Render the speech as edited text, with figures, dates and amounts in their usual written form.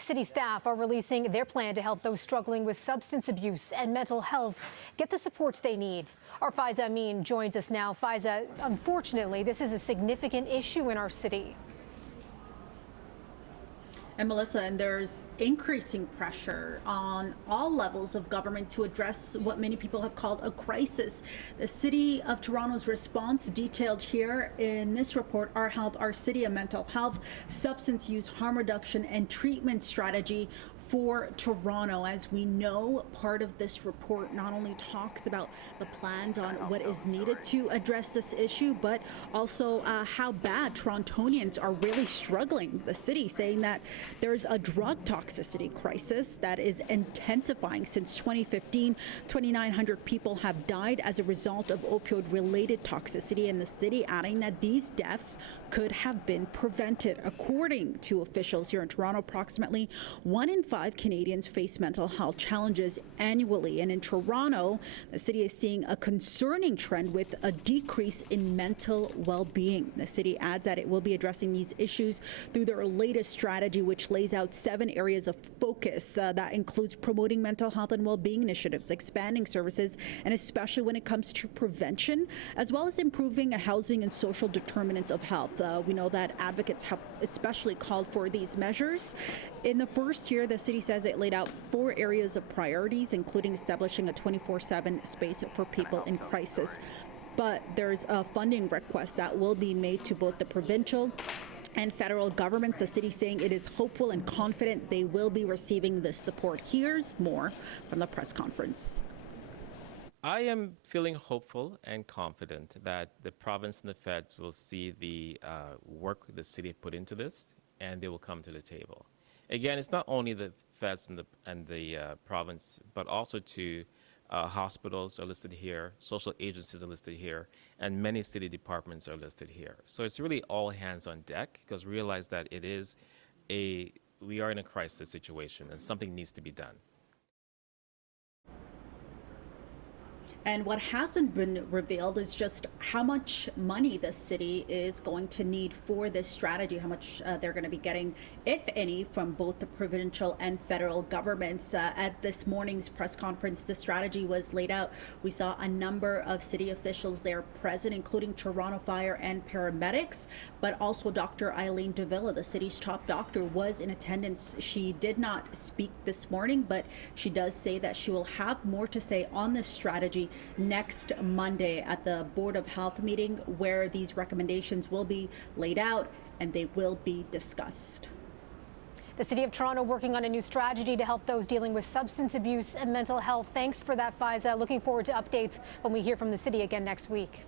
City staff are releasing their plan to help those struggling with substance abuse and mental health get the supports they need. Our Faiza Amin joins us now. Faiza, unfortunately, this is a significant issue in our city. And Melissa, and there's increasing pressure on all levels of government to address what many people have called a crisis. The City of Toronto's response, detailed here in this report, Our Health, Our City, a mental health, substance use, harm reduction, and treatment strategy for Toronto. As we know, part of this report not only talks about the plans on what is needed to address this issue, but also how bad Torontonians are really struggling. The city saying that there's a drug toxicity crisis that is intensifying since 2015. 2,900 people have died as a result of opioid-related toxicity in the city, adding that these deaths could have been prevented. According to officials here in Toronto, approximately 1 in 5 Canadians face mental health challenges annually. And in Toronto, the city is seeing a concerning trend with a decrease in mental well-being. The city adds that it will be addressing these issues through their latest strategy, which lays out 7 areas of focus. That includes promoting mental health and well-being initiatives, expanding services, and especially when it comes to prevention, as well as improving housing and social determinants of health. We know that advocates have especially called for these measures. In the first year, the city says it laid out 4 areas of priorities, including establishing a 24/7 space for people in crisis. But there's a funding request that will be made to both the provincial and federal governments. The city saying it is hopeful and confident they will be receiving this support. Here's more from the press conference. I am feeling hopeful and confident that the province and the feds will see the work the city put into this, and they will come to the table. Again, it's not only the feds and the province, but also to hospitals are listed here, social agencies are listed here, and many city departments are listed here. So it's really all hands on deck, because realize that we are in a crisis situation and something needs to be done. And what hasn't been revealed is just how much money the city is going to need for this strategy, how much they're going to be getting, if any, from both the provincial and federal governments. At this morning's press conference, the strategy was laid out. We saw a number of city officials there present, including Toronto Fire and paramedics, but also Dr. Eileen Davila, the city's top doctor, was in attendance. She did not speak this morning, but she does say that she will have more to say on this strategy next Monday at the Board of Health meeting, where these recommendations will be laid out and they will be discussed. The City of Toronto working on a new strategy to help those dealing with substance abuse and mental health. Thanks for that, Faiza. Looking forward to updates when we hear from the city again next week.